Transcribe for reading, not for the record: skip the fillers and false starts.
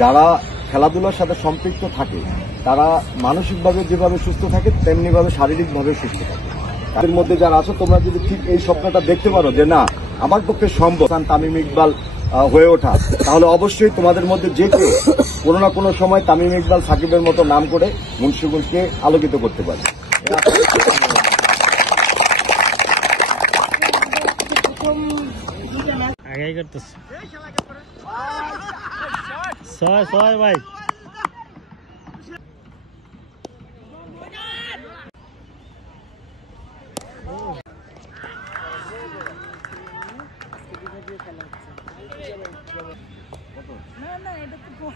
যারা খেলাধুলার সাথে সম্পৃক্ত থাকে তারা মানসিকভাবে যেভাবে সুস্থ থাকে তেমনিভাবে শারীরিকভাবে সুস্থ থাকে। তাদের মধ্যে যারা আছো তোমরা যদি ঠিক এই স্বপ্নটা দেখতে পারো যে না আমার পক্ষে সম্ভব তামিম ইকবাল হয়ে ওঠা, তাহলে অবশ্যই তোমাদের মধ্যে যে কেউ কোনো না কোনো সময় তামিম ইকবাল সাকিবের মতো নাম করে মুন্সিগঞ্জকে আলোকিত করতে পারে। আগে করতেছে ছয় ভাই না এটা তো